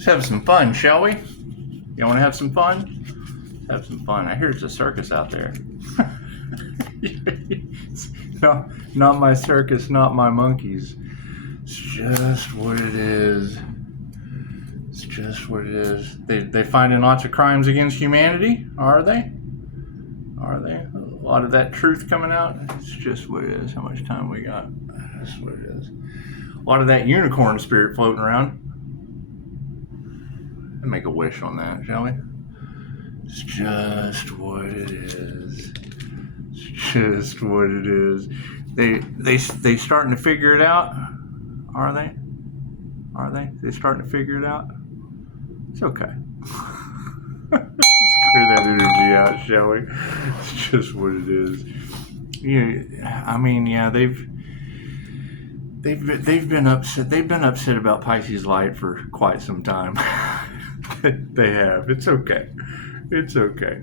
Let's have some fun, shall we? You want to have some fun? Let's have some fun. I hear it's a circus out there. No, not my circus, not my monkeys. It's just what it is. It's just what it is. They finding lots of crimes against humanity, are they? Are they? A lot of that truth coming out. It's just what it is. How much time we got? That's what it is. A lot of that unicorn spirit floating around. Let's make a wish on that, shall we? It's just what it is. It's just what it is. They starting to figure it out. Are they? Are they? They starting to figure it out? It's okay. Let's clear that energy out, shall we? It's just what it is. I mean, yeah, they've been upset. They've been upset about Pisces light for quite some time. They have. It's okay. It's okay.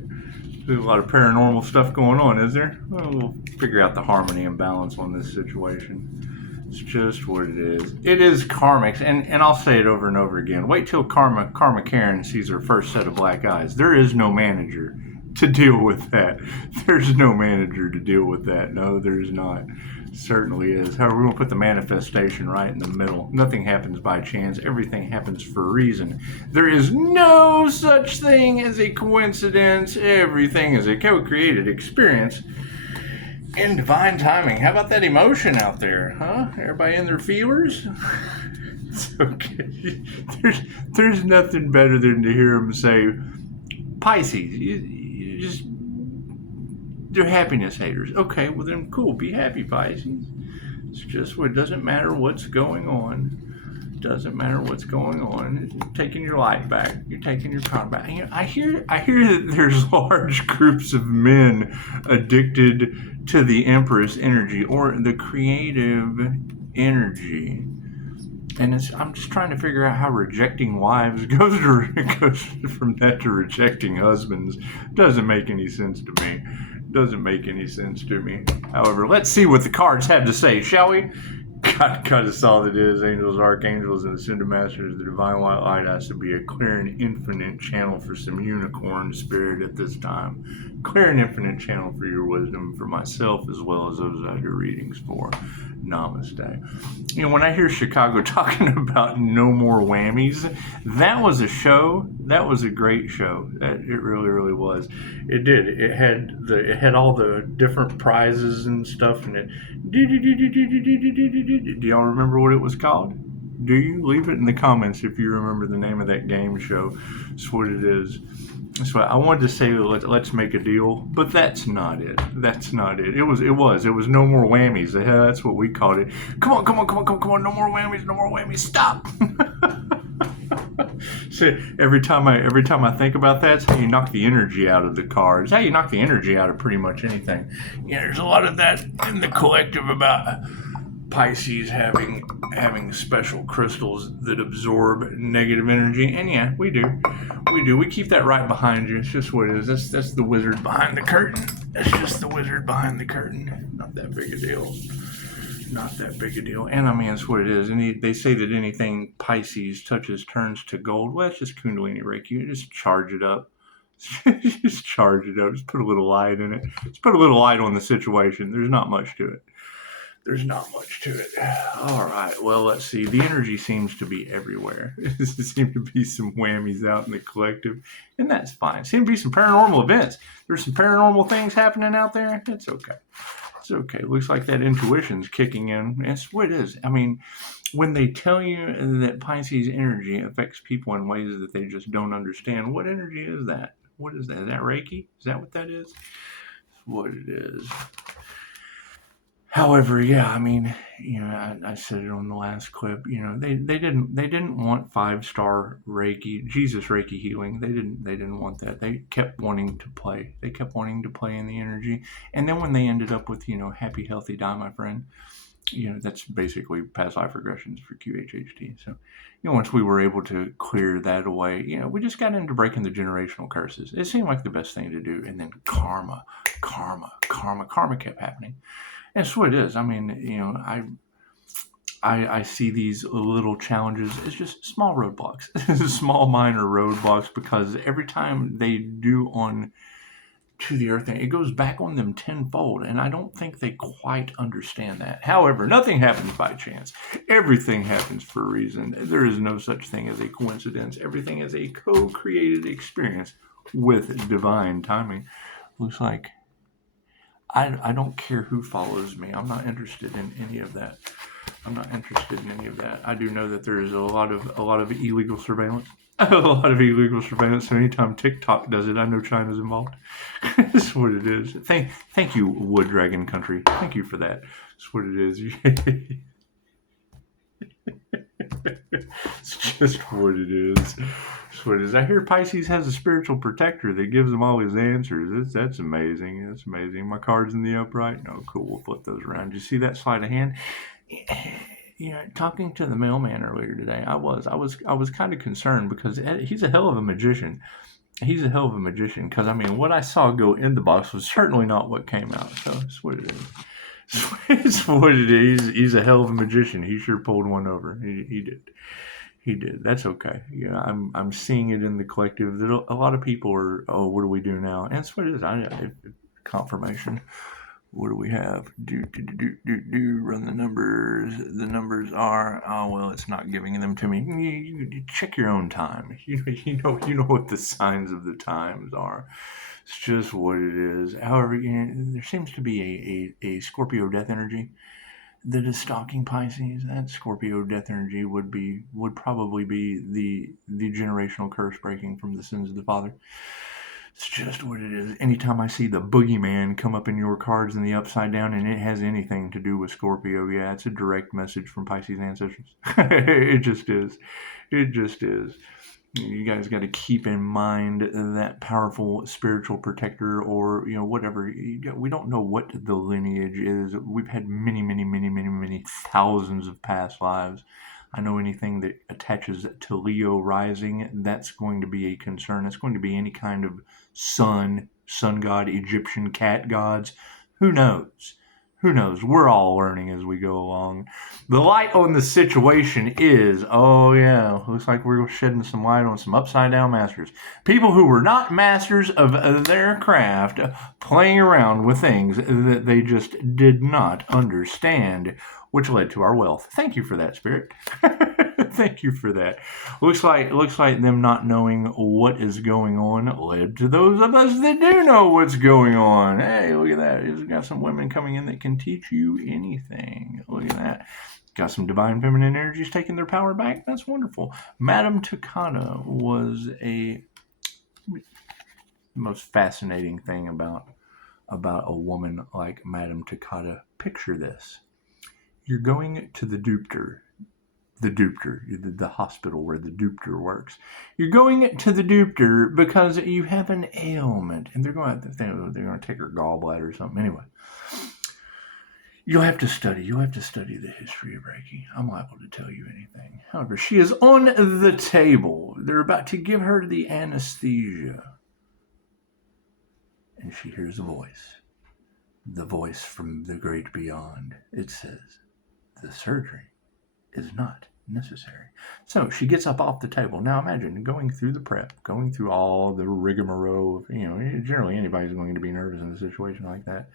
There's a lot of paranormal stuff going on, is there? Well, we'll figure out the harmony and balance on this situation. It's just what it is. It is karmic, and I'll say it over and over again. Wait till Karma Karen sees her first set of black eyes. There is no manager to deal with that. There's no manager to deal with that. No, there's not. Certainly is. However, we're going to put the manifestation right in the middle. Nothing happens by chance. Everything happens for a reason. There is no such thing as a coincidence. Everything is a co-created experience in divine timing. How about that emotion out there, huh? Everybody in their feelers? It's okay. There's nothing better than to hear them say, Pisces, you just... they're happiness haters. Okay, well then cool, be happy, Pisces. It's just what, it doesn't matter what's going on. It doesn't matter what's going on. You're taking your light back. You're taking your power back. You know, I hear that there's large groups of men addicted to the Empress energy or the creative energy. And I'm just trying to figure out how rejecting wives goes from that to rejecting husbands. Doesn't make any sense to me. Doesn't make any sense to me. However, let's see what the cards have to say, shall we? God is all that is. Angels, archangels, and ascended masters. The divine white light has to be a clear and infinite channel for some unicorn spirit at this time. Clear and infinite channel for your wisdom, for myself as well as those I do readings for. Namaste. You know, when I hear Chicago talking about no more whammies, that was a show. That was a great show. It really, really was. It did. It had all the different prizes and stuff, and it. Do y'all remember what it was called? Do you? Leave it in the comments if you remember the name of that game show. That's what it is. So I wanted to say let's make a deal, but that's not it. That's not it. It was no more whammies. That's what we called it. Come on, no more whammies, stop. So every time I think about that, it's how you knock the energy out of the cards. How you knock the energy out of pretty much anything. Yeah, there's a lot of that in the collective about Pisces having special crystals that absorb negative energy, and yeah, we do. We keep that right behind you. It's just what it is. That's the wizard behind the curtain. That's just the wizard behind the curtain. Not that big a deal. Not that big a deal. And I mean, it's what it is. And they say that anything Pisces touches turns to gold. Well, it's just Kundalini Reiki. You just charge it up. Just charge it up. Just put a little light in it. Just put a little light on the situation. There's not much to it. There's not much to it. All right. Well, let's see. The energy seems to be everywhere. There seem to be some whammies out in the collective, and that's fine. Seem to be some paranormal events. There's some paranormal things happening out there. It's okay. It's okay. Looks like that intuition's kicking in. It's what it is. I mean, when they tell you that Pisces energy affects people in ways that they just don't understand, what energy is that? What is that? Is that Reiki? Is that what that is? That's what it is. However, yeah, I mean, you know, I said it on the last clip. You know, they didn't want 5-star Reiki, Jesus Reiki healing. They didn't want that. They kept wanting to play. They kept wanting to play in the energy. And then when they ended up with, you know, happy, healthy, die, my friend, you know, that's basically past life regressions for QHHT. So, you know, once we were able to clear that away, you know, we just got into breaking the generational curses. It seemed like the best thing to do. And then karma kept happening. That's what it is. I mean, you know, I see these little challenges as just small roadblocks, small minor roadblocks, because every time they do on to the earth thing, it goes back on them tenfold, and I don't think they quite understand that. However, nothing happens by chance. Everything happens for a reason. There is no such thing as a coincidence. Everything is a co-created experience with divine timing. Looks like I don't care who follows me. I'm not interested in any of that. I do know that there is a lot of illegal surveillance. A lot of illegal surveillance. So anytime TikTok does it, I know China's involved. That's what it is. Thank you, Wood Dragon Country. Thank you for that. That's what it is. It's just what it is. That's what it is. I hear Pisces has a spiritual protector that gives them all his answers. That's amazing. That's amazing. My card's in the upright. No, cool. We'll flip those around. You see that sleight of hand? Talking to the mailman earlier today, I was kind of concerned because he's a hell of a magician. Because I mean, what I saw go in the box was certainly not what came out. So that's what it is. It's what it is. He's a hell of a magician. He sure pulled one over. He did. That's okay. I'm seeing it in the collective that a lot of people are. Oh, what do we do now? And that's what it is. Confirmation. What do we have? Run the numbers. The numbers are, oh, well, it's not giving them to me. You check your own time. You know what the signs of the times are. It's just what it is. However, there seems to be a Scorpio death energy that is stalking Pisces. That Scorpio death energy would probably be the generational curse breaking from the sins of the father. It's just what it is. Anytime I see the boogeyman come up in your cards in the upside down and it has anything to do with Scorpio, yeah, it's a direct message from Pisces ancestors. It just is. You guys got to keep in mind that powerful spiritual protector, or whatever. We don't know what the lineage is. We've had many thousands of past lives. I know anything that attaches to Leo rising, that's going to be a concern. It's going to be any kind of sun god, Egyptian cat gods. Who knows? We're all learning as we go along. The light on the situation is, oh yeah, looks like we're shedding some light on some upside down masters. People who were not masters of their craft, playing around with things that they just did not understand, which led to our wealth. Thank you for that, Spirit. Thank you for that. Looks like them not knowing what is going on led to those of us that do know what's going on. Hey, look at that. It's got some women coming in that can teach you anything. Look at that. Got some divine feminine energies taking their power back. That's wonderful. Madame Takata was the most fascinating thing about a woman like Madame Takata. Picture this. You're going to the Dupter, the hospital where the Dupter works. You're going to the Dupter because you have an ailment, and they're going to take her gallbladder or something. Anyway, you'll have to study the history of Reiki. I'm liable to tell you anything. However, she is on the table. They're about to give her the anesthesia, and she hears a voice from the great beyond. It says, the surgery is not necessary. So she gets up off the table. Now imagine going through the prep, going through all the rigmarole. Generally anybody's going to be nervous in a situation like that.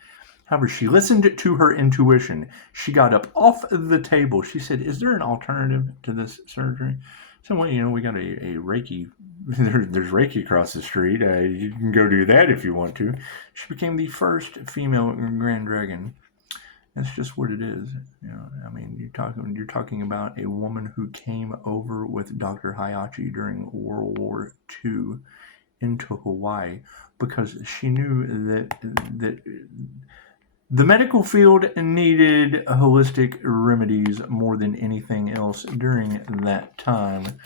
However, she listened to her intuition. She got up off the table. She said, is there an alternative to this surgery? So, we got a Reiki. There's Reiki across the street. You can go do that if you want to. She became the first female Grand Dragon. That's just what it is. You're talking about a woman who came over with Dr. Hayashi during World War II into Hawaii because she knew that the medical field needed holistic remedies more than anything else during that time.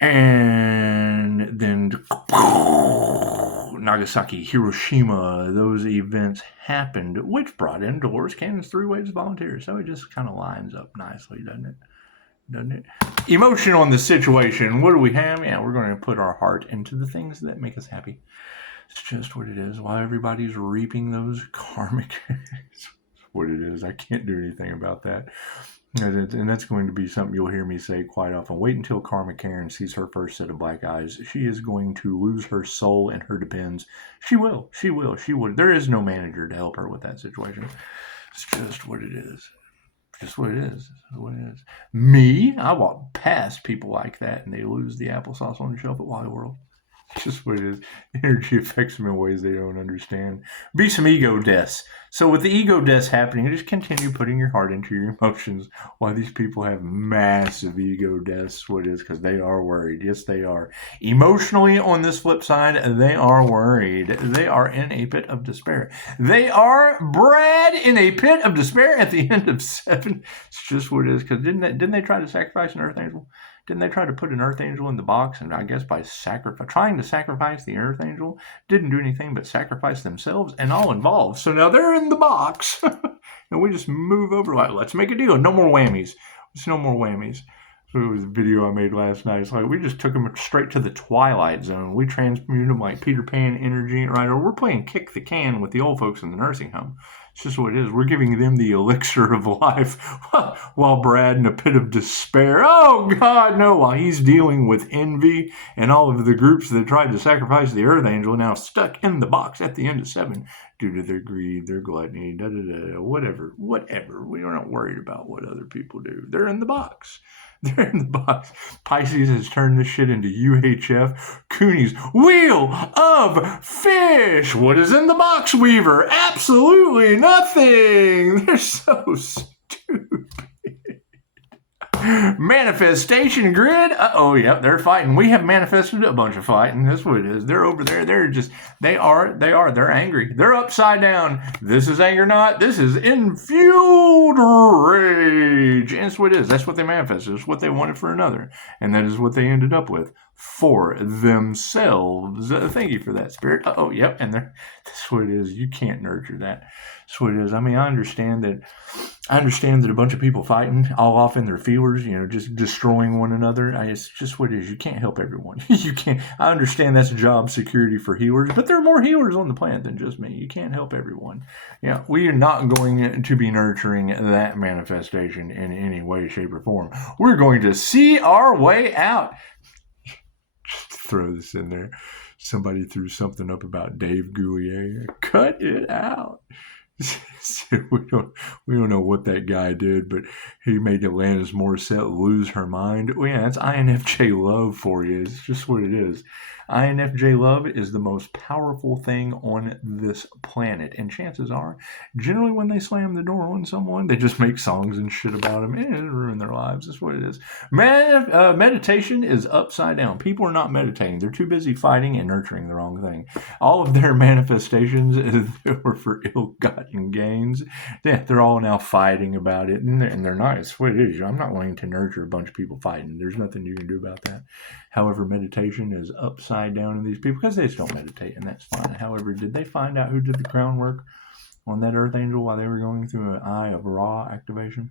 And then Nagasaki, Hiroshima, those events happened, which brought in Dolores Cannon's 3 Waves of Volunteers. So it just kind of lines up nicely, doesn't it? Emotion on the situation. What do we have? Yeah, we're going to put our heart into the things that make us happy. It's just what it is. While everybody's reaping those karmic... It's what it is. I can't do anything about that. And that's going to be something you'll hear me say quite often. Wait until Karma Karen sees her first set of black eyes. She is going to lose her soul and her depends. She will. She will. She would. There is no manager to help her with that situation. It's just what it is. Just what it is. What it is. Me, I walk past people like that and they lose the applesauce on the shelf at Wild World. Just what it is. Energy affects them in ways they don't understand. Be some ego deaths. So with the ego deaths happening, just continue putting your heart into your emotions while these people have massive ego deaths. What it is, because they are worried. Yes, they are. Emotionally, on this flip side, they are worried. They are in a pit of despair. They are bred in a pit of despair at the end of 7. It's just what it is. Because didn't they try to sacrifice an Earth Angel? Didn't they try to put an Earth Angel in the box? And I guess by trying to sacrifice the Earth Angel, didn't do anything but sacrifice themselves and all involved. So now they're in the box. And we just move over like, let's make a deal. No more whammies. There's no more whammies. So it was a video I made last night. It's like we just took them straight to the Twilight Zone. We transmuted them like Peter Pan energy, right? Or we're playing kick the can with the old folks in the nursing home. It's just what it is. We're giving them the elixir of life while Brad in a pit of despair. Oh, God, no. While he's dealing with envy and all of the groups that tried to sacrifice the Earth Angel now stuck in the box at the end of 7 due to their greed, their gluttony, whatever. We are not worried about what other people do. They're in the box. They're in the box. Pisces has turned this shit into UHF. Cooney's Wheel of Fish. What is in the box, Weaver? Absolutely nothing. They're so stupid. Manifestation grid. Yep, they're fighting. We have manifested a bunch of fighting. That's what it is. They're over there. They're angry. They're upside down. This is anger not. This is infueled rage. And that's what it is. That's what they manifested. It's what they wanted for another. And that is what they ended up with for themselves. Thank you for that, Spirit. Yep. And that's what it is. You can't nurture that. That's what it is. I mean, I understand that a bunch of people fighting all off in their feelers, just destroying one another. It's just what it is. You can't help everyone. You can't. I understand that's job security for healers, but there are more healers on the planet than just me. You can't help everyone. We are not going to be nurturing that manifestation in any way, shape, or form. We're going to see our way out. Just to throw this in there. Somebody threw something up about Dave Goulier. Cut it out. we don't know what that guy did, but he made Alanis Morissette lose her mind. That's INFJ love for you. It's just what it is. INFJ love is the most powerful thing on this planet, and chances are, generally when they slam the door on someone, they just make songs and shit about them and it ruin their lives. That's what it is. Meditation is upside down. People are not meditating. They're too busy fighting and nurturing the wrong thing. All of their manifestations were for ill-gotten gains. They're all now fighting about it, and they're not. It's what it is. I'm not wanting to nurture a bunch of people fighting. There's nothing you can do about that. However, meditation is upside down in these people because they just don't meditate, and that's fine. However, did they find out who did the crown work on that Earth Angel while they were going through an Eye of Ra activation?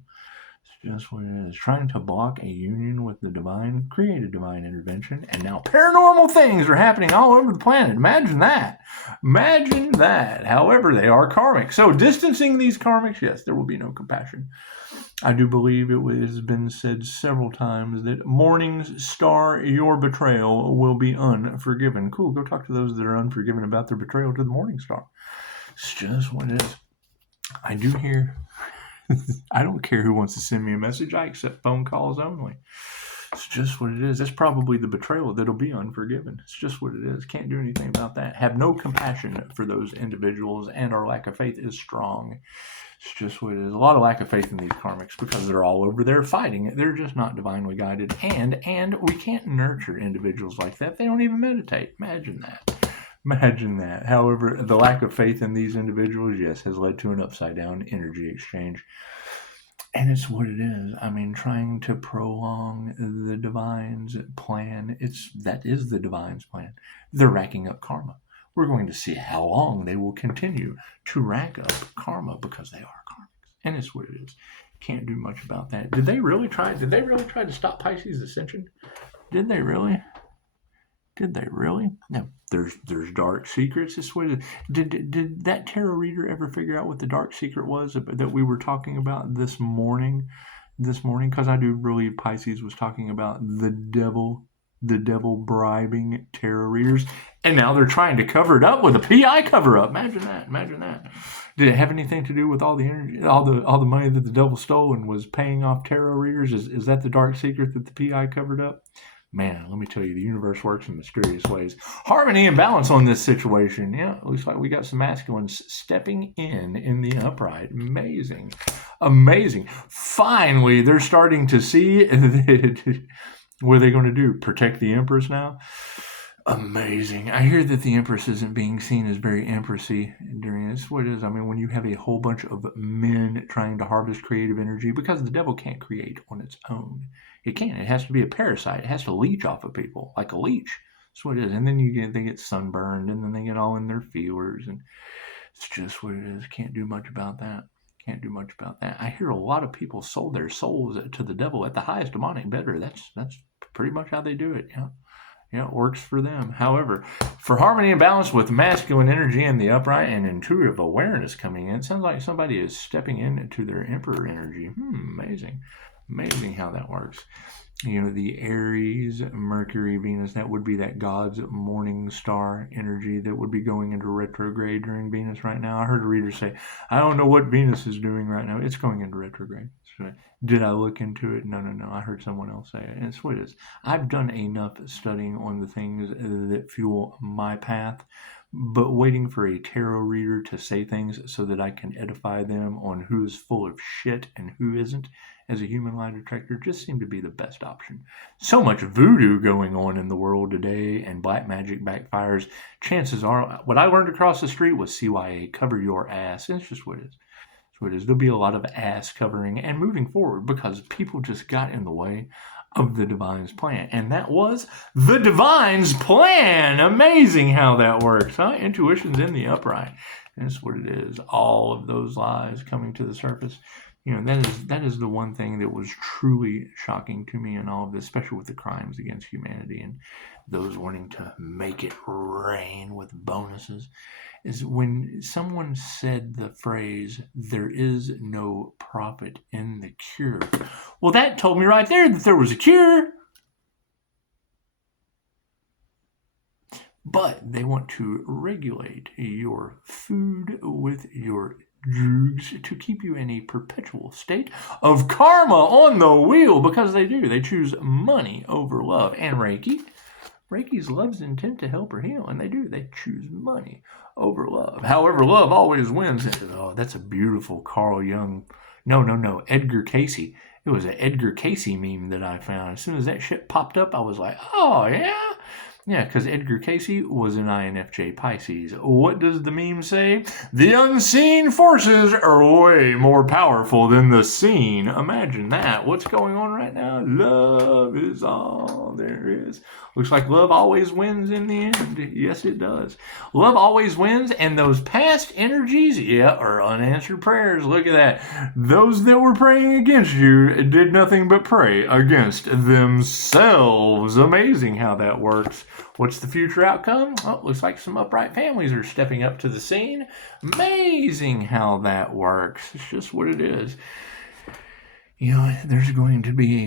It's just what it is. Trying to block a union with the divine, create a divine intervention, and now paranormal things are happening all over the planet. Imagine that. Imagine that. However, they are karmic. So distancing these karmics, yes, there will be no compassion. I do believe it has been said several times that Mourning's star, your betrayal will be unforgiven. Cool, go talk to those that are unforgiven about their betrayal to the Mourning star. It's just what it is. I do hear, I don't care who wants to send me a message. I accept phone calls only. It's just what it is. That's probably the betrayal that'll be unforgiven. It's just what it is. Can't do anything about that. Have no compassion for those individuals, and our lack of faith is strong. It's just what it is. A lot of lack of faith in these karmics because they're all over there fighting. They're just not divinely guided. And we can't nurture individuals like that. They don't even meditate. Imagine that. Imagine that. However, the lack of faith in these individuals, yes, has led to an upside down energy exchange. And it's what it is. I mean, trying to prolong the divine's plan, that is the divine's plan. They're racking up karma. We're going to see how long they will continue to rack up karma because they are karmics. And it's what it is. Can't do much about that. Did they really try to stop Pisces ascension? Did they really? No. There's dark secrets. It's what it is. Did that tarot reader ever figure out what the dark secret was that we were talking about this morning? this morning, because I do believe Pisces was talking about the devil bribing tarot readers, and now they're trying to cover it up with a PI cover up. Imagine that. Did it have anything to do with all the energy, all the money that the devil stole and was paying off tarot readers? Is that the dark secret that the PI covered up? Man, let me tell you, the universe works in mysterious ways. Harmony and balance on this situation. Yeah, it looks like we got some masculines stepping in the upright. Amazing. Finally, they're starting to see what are they going to do? Protect the Empress now? Amazing. I hear that the Empress isn't being seen as very empressy during this. What it is, I mean, when you have a whole bunch of men trying to harvest creative energy, because the devil can't create on its own. It can't. It has to be a parasite. It has to leech off of people, like a leech. That's what it is. And then they get sunburned, and then they get all in their feelers, and it's just what it is. Can't do much about that. I hear a lot of people sold their souls to the devil at the highest demonic bidder. That's pretty much how they do it. Yeah, it works for them. However, for harmony and balance with masculine energy in the upright and intuitive awareness coming in, it sounds like somebody is stepping into their emperor energy. Amazing how that works. The Aries, Mercury, Venus, that would be that God's morning star energy that would be going into retrograde during Venus right now. I heard a reader say, I don't know what Venus is doing right now. It's going into retrograde. Did I look into it? No. I heard someone else say it. And it's what it is. I've done enough studying on the things that fuel my path, but waiting for a tarot reader to say things so that I can edify them on who is full of shit and who isn't as a human lie detector just seemed to be the best option. So much voodoo going on in the world today, and black magic backfires. Chances are, what I learned across the street was CYA, cover your ass. It's just what it is. There'll be a lot of ass covering and moving forward because people just got in the way of the divine's plan. And that was the divine's plan. Amazing how that works, huh? Intuition's in the upright. That's what it is. All of those lies coming to the surface. That is the one thing that was truly shocking to me in all of this, especially with the crimes against humanity and those wanting to make it rain with bonuses, is when someone said the phrase, there is no profit in the cure. Well, that told me right there that there was a cure. But they want to regulate your food with your drugs to keep you in a perpetual state of karma on the wheel, because they do. They choose money over love. And Reiki's love's intent to help or heal, and they do. They choose money over love. However, love always wins. Oh, that's a beautiful Carl Jung. No, Edgar Casey. It was an Edgar Casey meme that I found. As soon as that shit popped up, I was like, oh, yeah? Yeah, because Edgar Casey was an INFJ Pisces. What does the meme say? The unseen forces are way more powerful than the seen. Imagine that. What's going on right now? Love is all there is. Looks like love always wins in the end. Yes, it does. Love always wins, and those past energies, are unanswered prayers. Look at that. Those that were praying against you did nothing but pray against themselves. Amazing how that works. What's the future outcome? Oh, looks like some upright families are stepping up to the scene. Amazing how that works. It's just what it is. There's going to be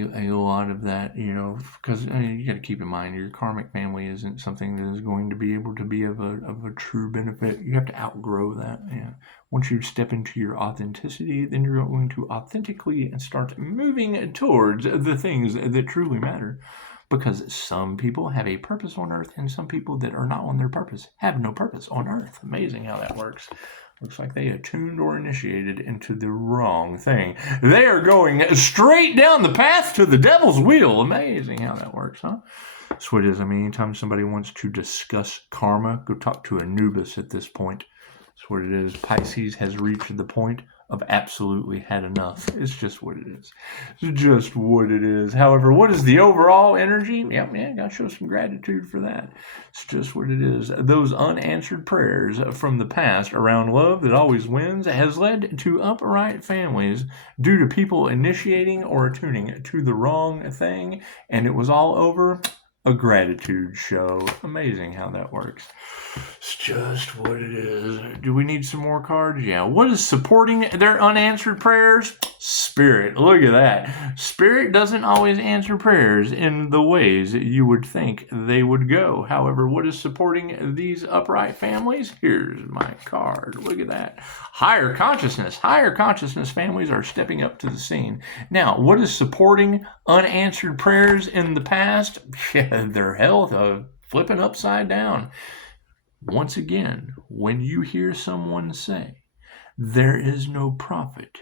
a lot of that, because you got to keep in mind your karmic family isn't something that is going to be able to be of a true benefit. You have to outgrow that. Yeah. Once you step into your authenticity, then you're going to authentically start moving towards the things that truly matter. Because some people have a purpose on earth, and some people that are not on their purpose have no purpose on earth. Amazing how that works. Looks like they attuned or initiated into the wrong thing. They are going straight down the path to the devil's wheel. Amazing how that works, huh? That's what it is. I mean, anytime somebody wants to discuss karma, go talk to Anubis at this point. That's what it is. Pisces has reached the point of absolutely had enough. It's just what it is. It's just what it is. However, what is the overall energy? Yeah, gotta show some gratitude for that. It's just what it is. Those unanswered prayers from the past around love that always wins has led to upright families due to people initiating or attuning to the wrong thing, and it was all over a gratitude show. Amazing how that works. It's just what it is. Do we need some more cards? Yeah. What is supporting their unanswered prayers? Spirit. Look at that. Spirit doesn't always answer prayers in the ways that you would think they would go. However, what is supporting these upright families? Here's my card. Look at that. Higher consciousness. Higher consciousness families are stepping up to the scene. Now, what is supporting unanswered prayers in the past? Yeah, their health flipping upside down. Once again, when you hear someone say, there is no profit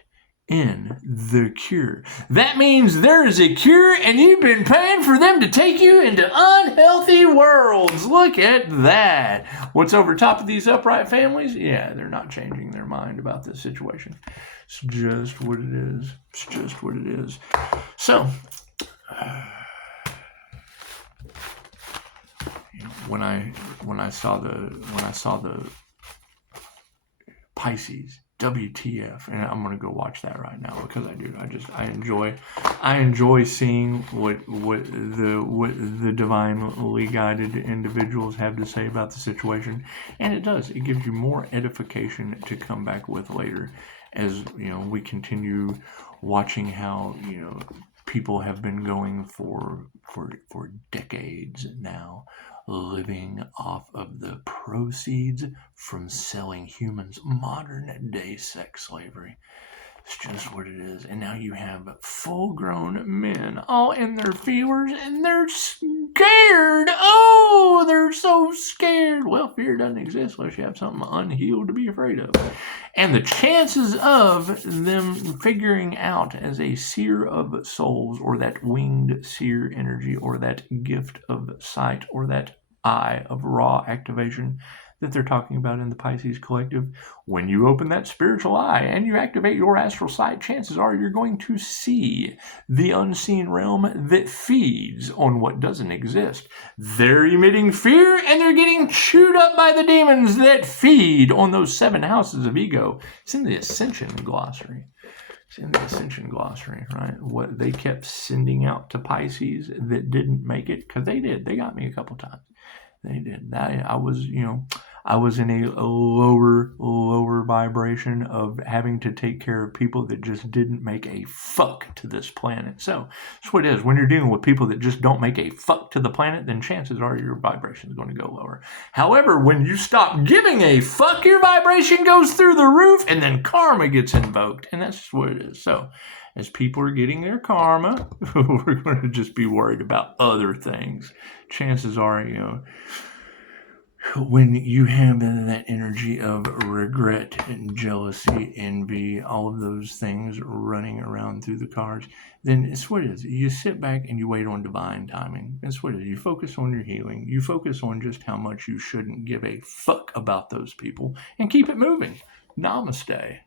in the cure, that means there is a cure and you've been paying for them to take you into unhealthy worlds. Look at that. What's over top of these upright families? Yeah, they're not changing their mind about this situation. It's just what it is. It's just what it is. So, when I saw the Pisces WTF, and I'm gonna go watch that right now because I enjoy seeing what the divinely guided individuals have to say about the situation, and it gives you more edification to come back with later, as we continue watching how people have been going for decades now, living off of the proceeds from selling humans, modern day sex slavery. It's just what it is. And now you have full-grown men all in their feelers, and they're scared. Oh, they're so scared. Well, fear doesn't exist unless you have something unhealed to be afraid of. And the chances of them figuring out as a seer of souls, or that winged seer energy, or that gift of sight, or that eye of raw activation that they're talking about in the Pisces collective, when you open that spiritual eye and you activate your astral sight, chances are you're going to see the unseen realm that feeds on what doesn't exist. They're emitting fear, and they're getting chewed up by the demons that feed on those 7 houses of ego. It's in the Ascension glossary. It's in the Ascension glossary, right? What they kept sending out to Pisces that didn't make it, because they did. They got me a couple times. They did. I was in a lower vibration of having to take care of people that just didn't make a fuck to this planet. So that's what it is. When you're dealing with people that just don't make a fuck to the planet, then chances are your vibration is going to go lower. However, when you stop giving a fuck, your vibration goes through the roof, and then karma gets invoked. And that's just what it is. So as people are getting their karma, we're going to just be worried about other things. Chances are, when you have that energy of regret and jealousy, envy, all of those things running around through the cards, then it's what it is. You sit back and you wait on divine timing. That's what it is. You focus on your healing. You focus on just how much you shouldn't give a fuck about those people and keep it moving. Namaste.